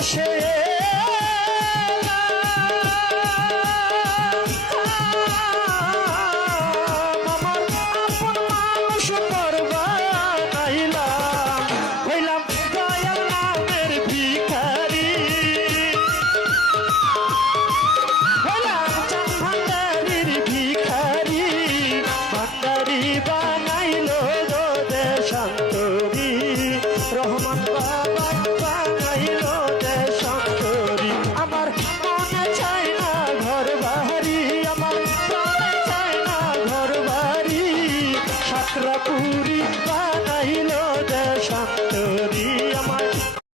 দেশে আমার আপন মানুষ বানাইলাম, হইলাম দয়াল নামের ভিখারি, হইলাম চান ভান্ডারির ভিখারি, ভান্ডারি বানাইলো গো দেশান্তরী, রহমান বাবা বানাইলো দেশান্তরী। আমার মনে চায় না ঘর বাড়ি, আমার প্রাণে চায় না ঘর বাড়ি, সাকরাপুরি বানাইলো দেশান্তরী।